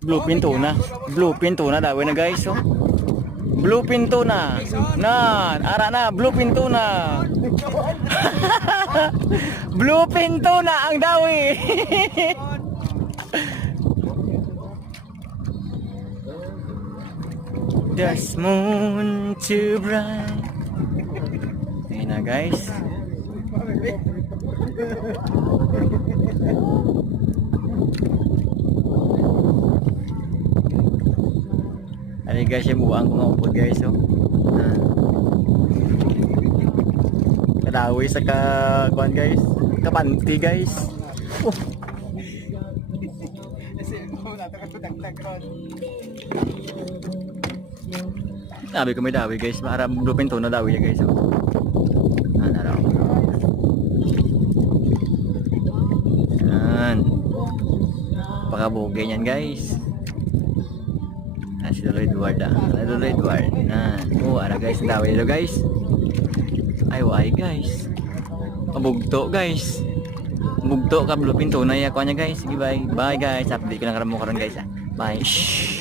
Bluefin tuna. Bluefin tuna daw na guys. Oh. Bluefin tuna. Na, ara na bluefin tuna. Bluefin tuna ang dawi. There's moon too bright. Ayun na guys. Ano guys, yung buwang ko nga upod guys. Oh. Kalawi sa kakuan guys. Kapanti guys. Oh. Dawi ko may dawi guys. Para bluefin tuna dawi niya guys. Oh. Ano raw. Yan. Pakabugay niyan guys. Si Lolo Edward Lolo Edward. Oh, ara guys, dawi nilo guys. Ay, why guys. Mabugto guys. Mabugto ka bluefin tuna ya ko niya guys. Sige bye. Bye guys. Update ko lang karamo karon guys. Bye. Shh.